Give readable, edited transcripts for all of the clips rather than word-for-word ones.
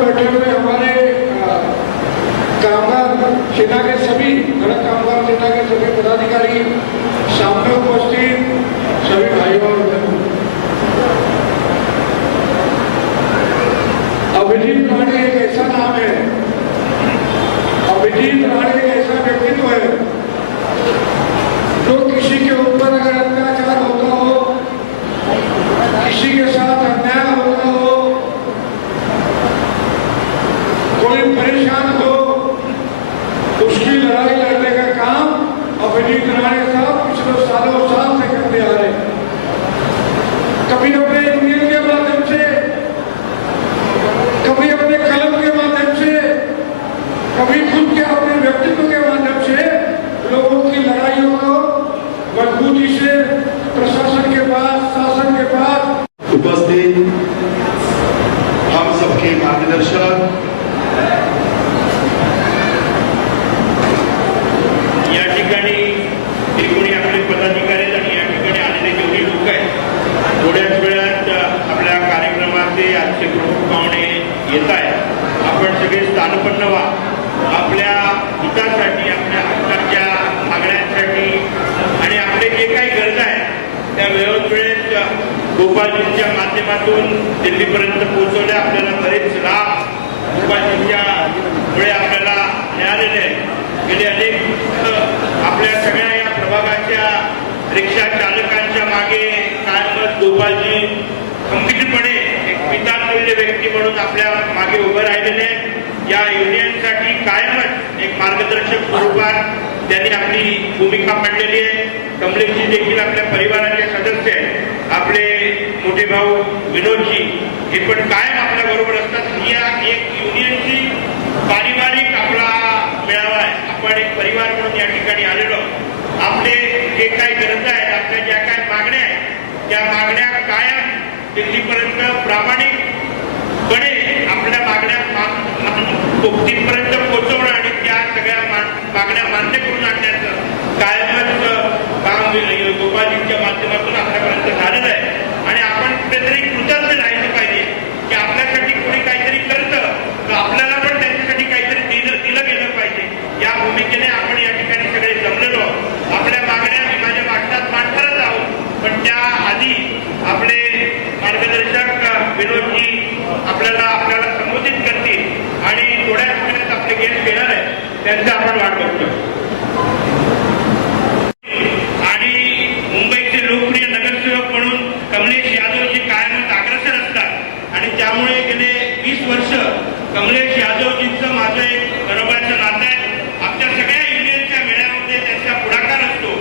बैठे हुए हमारे कामगार सेना के सभी सड़क कामगार सेना के सभी पदाधिकारी, सामने उपस्थित सभी भाइयों और बहनों, अभिजीत राणे एक ऐसा नाम है, अभिजीत राणे एक ऐसा व्यक्तित्व है जो किसी के ऊपर अगर अत्याचार होता हो, किसी के साथ अन्याय होता हो, कोई परेशान हो, उसकी लड़ाई लड़ने का काम अभिजीत राणे साहब पिछले सालों साल से करते आ रहे हैं। कभी अपने यूनियन के माध्यम से, कभी अपने कलम के माध्यम से, कभी खुद के अपने व्यक्तित्व के माध्यम से लोगों की लड़ाइयों को मजबूती से प्रशासन के पास, शासन के पास उपस्थित हम सबके मार्गदर्शक, या ठिकाणी कोणी आपले पदाधिकारी आणि या ठिकाणी आलेले जेवढे लोक आहेत, थोड्याच वेळात आपल्या कार्यक्रमाचे आजचे प्रमुख पाहुणे येत आहेत. आपण सगळे स्थानपन्न व्हा. आपल्या हितासाठी, आपल्या हक्काच्या मागण्यांसाठी आणि आपले जे काही गरजा आहेत त्या वेळोवेळेस गोपालजींच्या माध्यमातून दिल्लीपर्यंत पोहोचवल्या. आपल्याला बरेच लाभ गोपालजींच्या मुळे आपल्याला मिळालेले आहेत. गेले अनेक आपल्या सगळ्या या प्रभागाच्या रिक्षा चालकांच्या मागे कायमच गोपालजी खंबीरपणे एक पितातुल्य व्यक्ती म्हणून आपल्या मागे उभे राहिलेले आहेत. या युनियनसाठी कायमच एक मार्गदर्शक स्वरूपात त्यांनी आपली भूमिका मांडलेली आहे. कमलेशजी देखील आपल्या परिवाराचे सदस्य आहेत. आपले मोठे भाऊ विनोदजी हे पण कायम आपल्या बरोबर असतात. ही एक युनियनची पारिवारिक आपला मेळावा आहे. आपण एक परिवार म्हणून या ठिकाणी आलेलो. आपले जे काही गरजा आहेत, आपल्या ज्या काही मागण्या आहेत, त्या मागण्या कायम दिल्लीपर्यंत प्रामाणिकपणे आपल्या मागण्या तिथपर्यंत पोहोचवणं आणि त्या सगळ्या मागण्या मान्य करून आणण्याचं कायमच काम गोपालजींच्या माध्यमातून आपल्यापर्यंत झालेलं आहे. आणि आपण कुठेतरी कृतज्ञ राहिलं पाहिजे की आपल्यासाठी कोणी काहीतरी करतं तर आपल्याला पण त्यांच्यासाठी काहीतरी दिलं गेलं पाहिजे. या भूमिकेने आपण या ठिकाणी सगळे जमलेलो. आपल्या मागण्या मी माझ्या वाटतात मांडणारच आहोत, पण त्या आधी आपले मार्गदर्शक विनोदजी आपल्याला संबोधित करतील आणि थोड्याच वेळात आपले गेस्ट येणार आहे, त्यांचा आपण वाट बघतोय. आणि मुंबईचे लोकप्रिय नगरसेवक म्हणून कमलेश यादवजी कायमच अग्रेसर असतात आणि त्यामुळे गेले 20 वर्ष कमलेश यादवजींचं माझं एक घरोबाचं नातं आहे. आमच्या सगळ्या युनियनच्या मेळाव्यामध्ये त्यांचा पुढाकार असतो.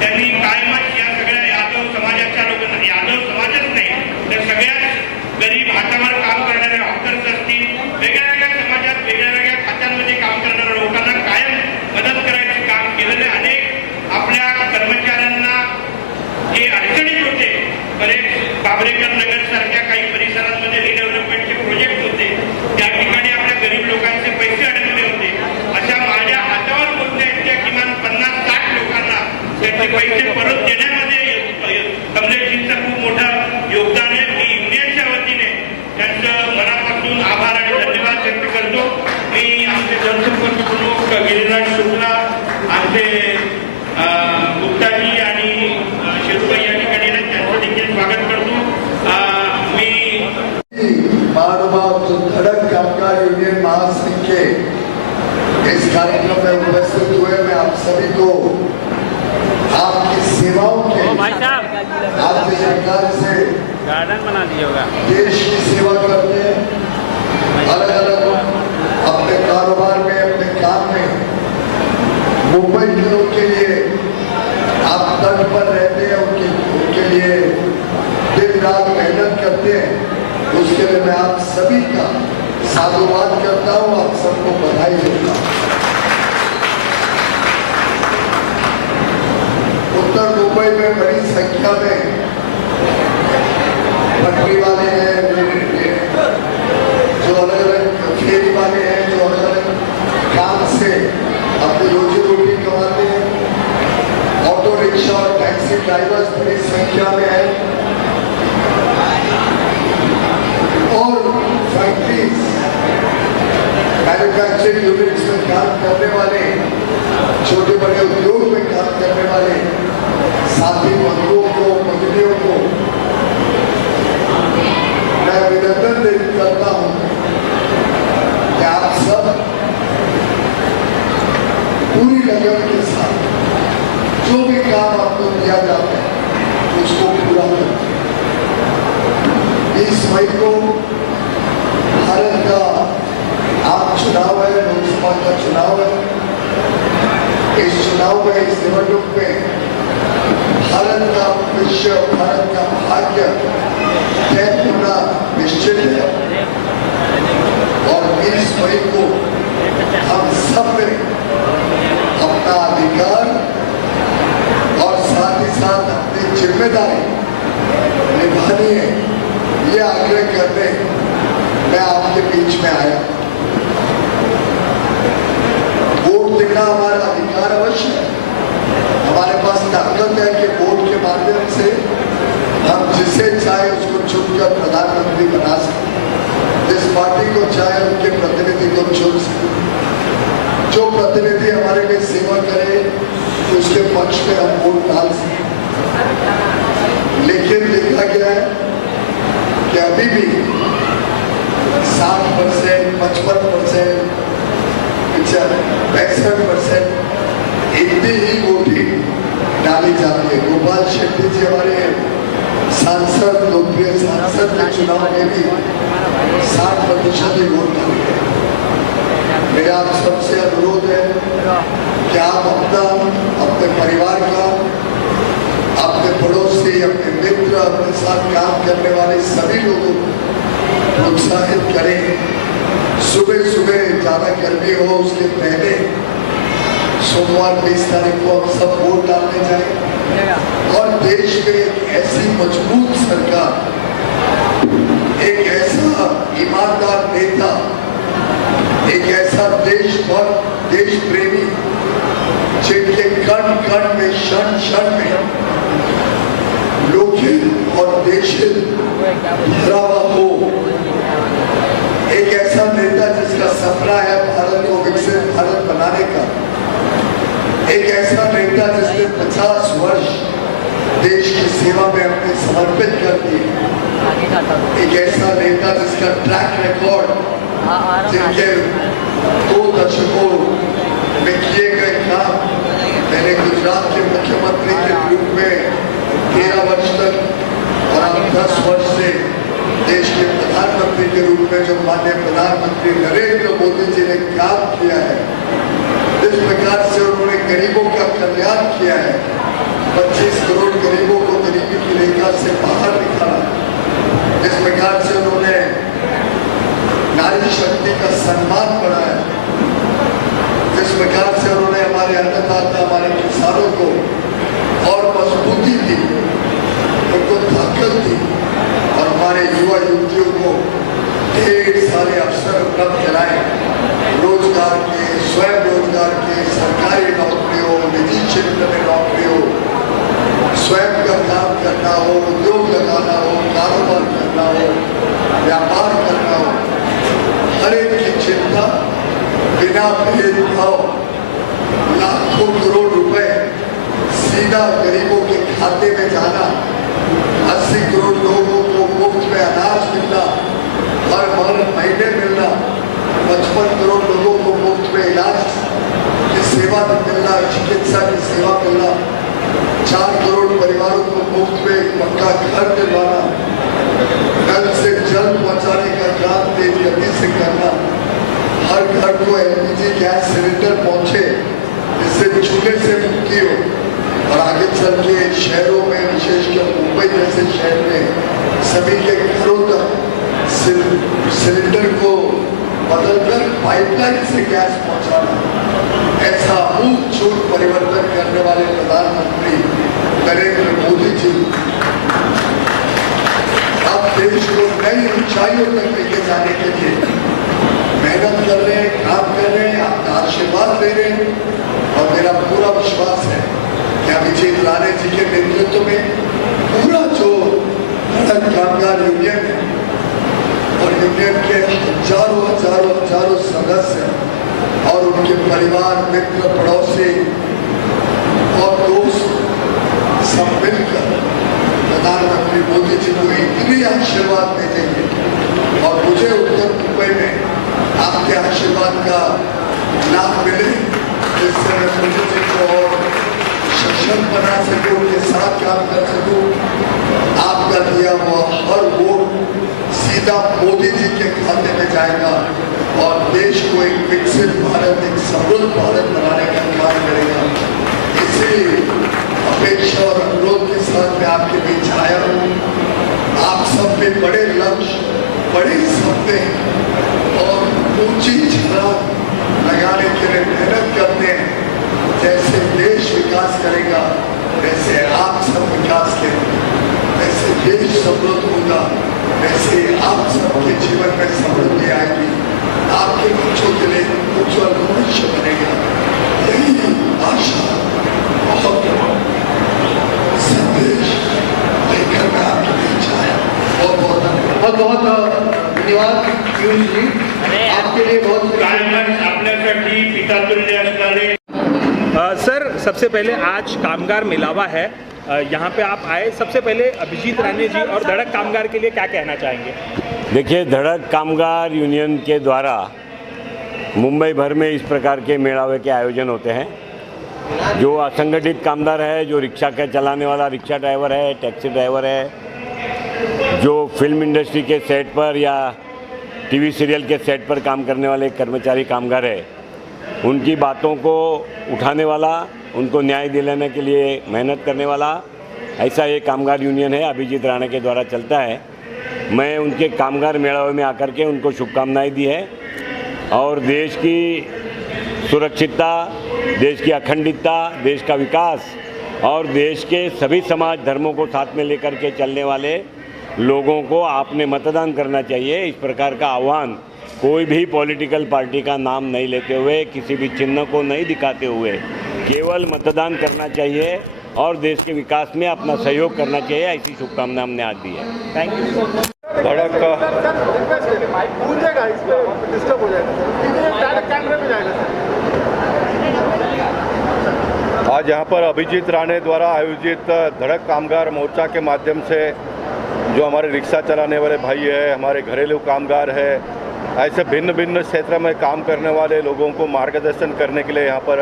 त्यांनी कायमच या सगळ्या यादव समाजाच्या लोकांना, यादव समाजच नाही तर सगळ्याच गरीब हातावर काम करणारे हॉकर्स असतील, वेगळ्या वेगळ्या समाजात वेगळ्या वेगळ्या खात्यांमध्ये काम करणाऱ्या लोकांना कायम मदत करायचे काम केलेले. अनेक आपल्या कर्मचाऱ्यांना जे अडचणीत होते, बरेच बाबरेकर नगर सारख्या काही परिसरांमध्ये रिडेव्हलपमेंटचे प्रोजेक्ट होते, त्या ठिकाणी आपल्या गरीब लोकांचे पैसे अडकले होते. अशा माझ्या हातावर पोहोचण्याच्या किमान 50-60 लोकांना त्यांचे पैसे परत देण्यामध्ये कमलेशजींचं खूप मोठं योगदान आहे. मी युनियनच्या वतीने त्यांचं मनापासून आभार आणि धन्यवाद व्यक्त करतो. मी आमचे जनसंपर्क प्रमुख गिरीराज शुक्ला, आमचे गुप्ताजी आणि शेरुबाई या ठिकाणी त्यांचं देखील स्वागत करतो. मी महानुभाव जो धड़क कामगार यूनियन महासंघ के इस कार्यक्रम में उपस्थित हुए, मैं आप सभी को आपकी सेवाओं के, आपकी सरकार से गार्डन बना दिया होगा, देश की सेवा करते हैं, अलग अलग अपने कारोबार में, अपने काम में मुंबई के लोग के लिए आप तट पर रहते हैं, उनके लिए दिन रात मेहनत करते हैं। उसके लिए मैं आप सभी का साधुवाद करता हूँ, आप सबको बधाई देता हूँ। उत्तर मुंबई में बड़ी संख्या में पटरी वाले हैं, जो अलग अलग फेरी वाले हैं, जो अलग अलग काम से अपनी रोजी रोटी कमाते हैं, ऑटो रिक्शा और टैक्सी ड्राइवर्स बड़ी संख्या में है, और फैक्ट्रीज काम करने वाले, छोटे बड़े उद्योग में काम करने वाले साथी बंधुओं को, मंत्रियों को मैं अभिनंदन करता हूं कि आप सब पूरी लगन के साथ जो भी काम आपको दिया जाता है उसको पूरा करते हैं। 20 मई को भारत का आम चुनाव है, लोकसभा का चुनाव है। इस चुनाव में, इस निवडणूक में भारत का भविष्य, भारत का भाग्य तय होना निश्चित है और 20 मई को हम सब ने अपना अधिकार और साथ ही साथ अपनी जिम्मेदारी निभानी है, ये आग्रह करने मैं आपके बीच में आया। वोट देना हमारा अधिकार अवश्य है। हमारे पास ताकत है कि वोट के माध्यम से हम जिसे चाहे उसको चुनकर प्रधानमंत्री बना सकते, जिस पार्टी को चाहे उनके प्रतिनिधि को चुन सकते, जो प्रतिनिधि हमारे लिए सेवा करे उसके पक्ष में हम वोट डाल सकते। लेकिन देखा गया है कि अभी भी 60%, 55%, 65% इतनी ही वोटिंग डाली जाती है। गोपाल शेट्टी जी हमारे सांसद, लोकप्रिय सांसद के चुनाव में भी 60% ही वोट डाली है। मेरा आप सबसे अनुरोध है कि आप अपने परिवार का, अपने पड़ोसी, अपने मित्र, अपने साथ काम करने वाले सभी लोगों को प्रोत्साहित करें। सुबह सुबह ज्यादा गर्मी हो उसके पहले सोमवार 20 तारीख को हम सब वोट डालने जाएं और देश में एक ऐसी मजबूत सरकार, एक ऐसा ईमानदार नेता, एक ऐसा देश प्रेमी जिनके कण कण में, क्षण क्षण में लोकहित और देशहित भरा हुआ हो, एक ऐसा नेता जिसका सपना है भारत को विकसित भारत बनाने का, एक ऐसा नेता जिसने 50 वर्ष देश की सेवा में अपने समर्पित कर दिए, एक ऐसा नेता जिसका ट्रैक रिकॉर्ड, जिनके 2 दशकों में किए गए काम, मैंने गुजरात के मुख्यमंत्री के रूप में 13 वर्ष तक और अब 10 वर्ष से देश के प्रधानमंत्री के रूप में जो माननीय प्रधानमंत्री नरेंद्र मोदी जी ने काम किया है, जिस प्रकार से उन्होंने गरीबों का कल्याण किया है, 25 करोड़ गरीबों को गरीबी की रेखा से बाहर निकाला, जिस प्रकार से उन्होंने नारी शक्ति का सम्मान बढ़ाया, जिस प्रकार से उन्होंने हमारे अन्नदाता, हमारे किसानों को और मजबूती दी, उनको ताकत दी और हमारे युवा युवतियों को ढेर सारे अवसर उपलब्ध कराए, रोजगार के, स्वयं रोजगार के, सरकारी नौकरियों, निजी क्षेत्र में नौकरियों, स्वयं का काम करना हो, उद्योग लगाना हो, कारोबार करना हो, व्यापार करना हो, हर एक की चिंता बिना भेदभाव लाखों करोड़ रुपए सीधा गरीबों के खाते में जाना, 80 करोड़ लोगों को मुफ्त में अनाज मिलना, हर महीने मिलना, 55 करोड़ लोगों को मुफ्त में इलाज की सेवा मिलना, चिकित्सा की सेवा मिलना, 4 करोड़ परिवारों को मुफ्त में पक्का घर दिलवाना, नल से जल पहुंचाने का काम तेज गति से करना, हर घर को एलपीजी गैस सिलेंडर पहुंचे जिससे चूल्हे से मुक्ति हो और आगे चल के शहरों में, विशेषकर मुंबई जैसे शहर में सभी के घरों तक सिलेंडर को बदलकर पाइपलाइन से गैस पहुंचाना, ऐसा अमूलचूल परिवर्तन करने वाले प्रधानमंत्री नरेंद्र मोदी जी अब देश को नई ऊंचाइयों तक लेके जाने के लिए मेहनत कर रहे हैं, काम कर रहे हैं, आपका आशीर्वाद ले रहे हैं और मेरा पूरा विश्वास है कि अभिजीत राणे जी के नेतृत्व में पूरा जो सड़क कामगार यूनियन है और यूनियन के हजारों सदस्य और उनके परिवार, मित्र, पड़ोसी और दोस्त सब मिलकर प्रधानमंत्री मोदी जी को इतनी आशीर्वाद भेजेंगे और मुझे उत्तर मुंबई में आपके आशीर्वाद का लाभ मिले, जिससे मैं मोदी जी को और सशक्त बना सकूं, उनके साथ काम कर सकूं। आपका दिया हुआ हर वोट सीधा मोदी जी के खाते में जाएगा और देश को एक विकसित भारत, एक समृद्ध भारत बनाने का काम करेगा। इसलिए अपेक्षा और अनुरोध के साथ मैं आपके बीच आया हूँ। आप सब में बड़े लक्ष्य, बड़े सपने और ऊंची छलांग लगाने के लिए मेहनत करते हैं। जैसे देश विकास करेगा वैसे आप सब विकास करेंगे, वैसे देश समृद्ध होगा, वैसे आप सबके जीवन में समृद्धि आएगी, आपके बच्चों के लिए उज्जवल भविष्य बनेगा। यही आशा बहुत संदेश लेकर मैं आपके बीच आया। बहुत बहुत धन्यवाद पीयूष जी, आपके लिए बहुत कायमच आपल्यासाठी पितातुल्य असणारे सर, सबसे पहले आज कामगार मिलावा है, यहाँ पे आप आए। सबसे पहले अभिजीत राणे जी और धड़क कामगार के लिए क्या कहना चाहेंगे? देखिए, धड़क कामगार यूनियन के द्वारा मुंबई भर में इस प्रकार के मेड़ावे के आयोजन होते हैं। जो असंगठित कामगार है, जो रिक्शा का चलाने वाला रिक्शा ड्राइवर है, टैक्सी ड्राइवर है, जो फिल्म इंडस्ट्री के सेट पर या टीवी सीरियल के सेट पर काम करने वाले कर्मचारी कामगार है, उनकी बातों को उठाने वाला, उनको न्याय दिलाने के लिए मेहनत करने वाला, ऐसा ये कामगार यूनियन है, अभिजीत राणे के द्वारा चलता है। मैं उनके कामगार मेड़ावे में आकर के उनको शुभकामनाएं दी है और देश की सुरक्षितता, देश की अखंडता, देश का विकास और देश के सभी समाज धर्मों को साथ में लेकर के चलने वाले लोगों को आपने मतदान करना चाहिए, इस प्रकार का आह्वान कोई भी पॉलिटिकल पार्टी का नाम नहीं लेते हुए, किसी भी चिन्ह को नहीं दिखाते हुए केवल मतदान करना चाहिए और देश के विकास में अपना सहयोग करना चाहिए, ऐसी शुभकामना हमने आज दी है। Thank you. धड़क का आज यहाँ पर अभिजीत राणे द्वारा आयोजित धड़क कामगार मोर्चा के माध्यम से जो हमारे रिक्शा चलाने वाले भाई है, हमारे घरेलू कामगार है, ऐसे भिन्न भिन्न क्षेत्र में काम करने वाले लोगों को मार्गदर्शन करने के लिए यहाँ पर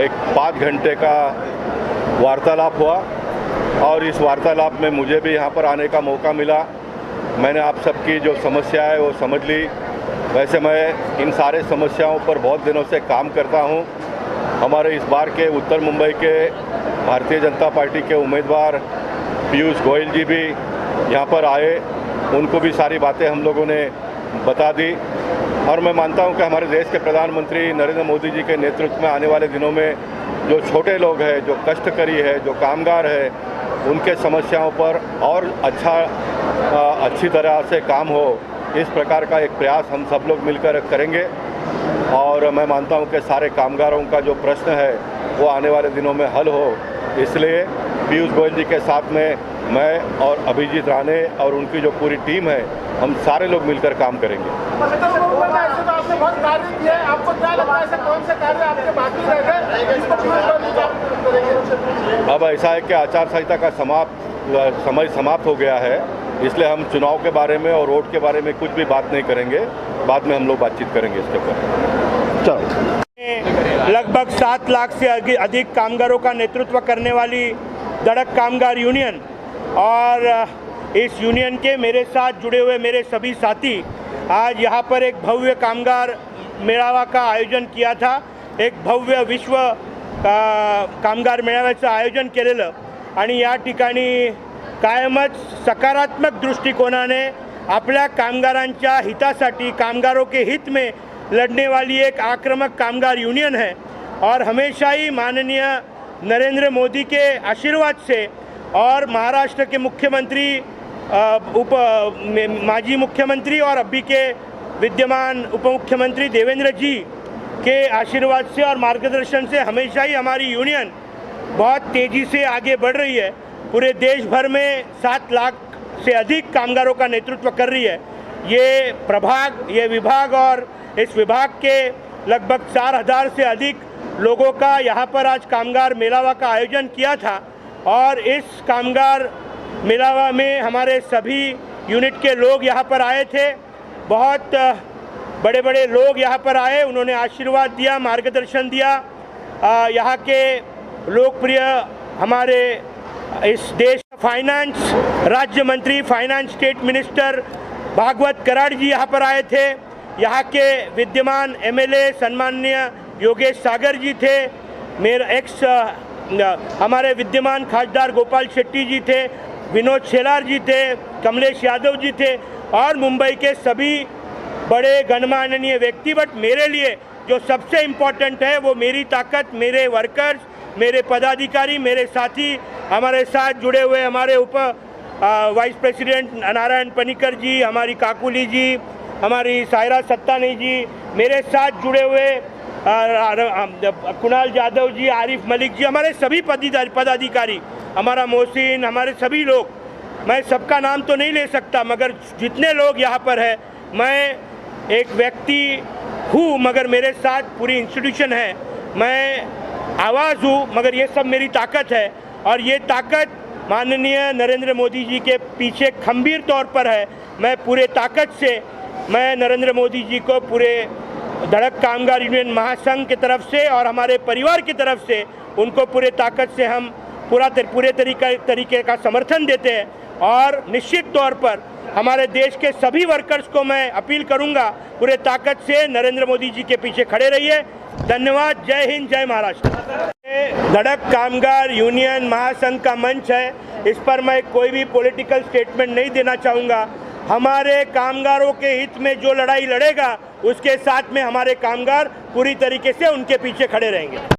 एक 5 घंटे का वार्तालाप हुआ और इस वार्तालाप में मुझे भी यहाँ पर आने का मौका मिला। मैंने आप सबकी जो समस्या है वो समझ ली। वैसे मैं इन सारे समस्याओं पर बहुत दिनों से काम करता हूँ। हमारे इस बार के उत्तर मुंबई के भारतीय जनता पार्टी के उम्मीदवार पीयूष गोयल जी भी यहाँ पर आए, उनको भी सारी बातें हम लोगों ने बता दी और मैं मानता हूँ कि हमारे देश के प्रधानमंत्री नरेंद्र मोदी जी के नेतृत्व में आने वाले दिनों में जो छोटे लोग हैं, जो कष्टकरी है, जो कामगार है, उनके समस्याओं पर और अच्छी तरह से काम हो, इस प्रकार का एक प्रयास हम सब लोग मिलकर करेंगे। और मैं मानता हूं कि सारे कामगारों का जो प्रश्न है वो आने वाले दिनों में हल हो, इसलिए पीयूष गोयल जी के साथ में मैं और अभिजीत राणे और उनकी जो पूरी टीम है, हम सारे लोग मिलकर काम करेंगे। आपने बहुत कार्य किया है, आपको क्या लगता है ऐसे कौन से कार्य आपके बाकी रह गए जिसको अब ऐसा है कि आचार संहिता का समय समाप्त हो गया है, इसलिए हम चुनाव के बारे में और वोट के बारे में कुछ भी बात नहीं करेंगे, बाद में हम लोग बातचीत करेंगे इसके ऊपर। चलो। लगभग 7 लाख से अधिक कामगारों का नेतृत्व करने वाली धड़क कामगार यूनियन और इस यूनियन के मेरे साथ जुड़े हुए मेरे सभी साथी आज यहाँ पर एक भव्य कामगार मेळावा का आयोजन किया था। एक भव्य विश्व कामगार मेळाव्याचं आयोजन केलेलं आणि या ठिकाणी कायमच सकारात्मक दृष्टिकोनाने आपल्या कामगारांच्या हितासाठी, कामगारों के हित में लड़ने वाली एक आक्रामक कामगार यूनियन है और हमेशा ही माननीय नरेंद्र मोदी के आशीर्वाद से और महाराष्ट्र के मुख्यमंत्री, माजी मुख्यमंत्री और अभी के विद्यमान उप मुख्यमंत्री देवेंद्र जी के आशीर्वाद से और मार्गदर्शन से हमेशा ही हमारी यूनियन बहुत तेज़ी से आगे बढ़ रही है। पूरे देश भर में 7 लाख से अधिक कामगारों का नेतृत्व कर रही है। ये प्रभाग, ये विभाग और इस विभाग के लगभग 4000 से अधिक लोगों का यहाँ पर आज कामगार मेलावा का आयोजन किया था और इस कामगार मेलावा में हमारे सभी यूनिट के लोग यहाँ पर आए थे। बहुत बड़े बड़े लोग यहाँ पर आए, उन्होंने आशीर्वाद दिया, मार्गदर्शन दिया। यहाँ के लोकप्रिय हमारे इस देश फाइनेंस राज्य मंत्री, finance state minister Bhagwat Karad ji यहाँ पर आए थे। यहाँ के विद्यमान एमएलए सम्माननीय योगेश सागर जी थे, मेरे हमारे विद्यमान खासदार गोपाल शेट्टी जी थे, विनोद शेलार जी थे, कमलेश यादव जी थे और मुंबई के सभी बड़े गणमान्य व्यक्ति। बट मेरे लिए जो सबसे इम्पोर्टेंट है वो मेरी ताकत, मेरे वर्कर्स, मेरे पदाधिकारी, मेरे साथी, हमारे साथ जुड़े हुए हमारे वाइस प्रेसिडेंट नारायण पनिकर जी, हमारी काकुली जी, हमारी सायरा सत्तानी जी, मेरे साथ जुड़े हुए कुणाल यादव जी, आरिफ मलिक जी, हमारे सभी पदाधिकारी, हमारा मोहसिन, हमारे सभी लोग, मैं सबका नाम तो नहीं ले सकता मगर जितने लोग यहाँ पर है, मैं एक व्यक्ति हूँ मगर मेरे साथ पूरी इंस्टीट्यूशन है। मैं आवाज़ हूँ मगर ये सब मेरी ताकत है और ये ताकत माननीय नरेंद्र मोदी जी के पीछे खंबीर तौर पर है। मैं पूरे ताकत से मैं नरेंद्र मोदी जी को पूरे धड़क कामगार यूनियन महासंघ की तरफ से और हमारे परिवार की तरफ से उनको पूरे ताकत से हम पूरे तरीके का समर्थन देते हैं और निश्चित तौर पर हमारे देश के सभी वर्कर्स को मैं अपील करूंगा पूरे ताकत से नरेंद्र मोदी जी के पीछे खड़े रहिए। धन्यवाद। जय हिंद, जय महाराष्ट्र। धड़क कामगार यूनियन महासंघ का मंच है, इस पर मैं कोई भी पॉलिटिकल स्टेटमेंट नहीं देना चाहूँगा। हमारे कामगारों के हित में जो लड़ाई लड़ेगा उसके साथ में हमारे कामगार पूरी तरीके से उनके पीछे खड़े रहेंगे।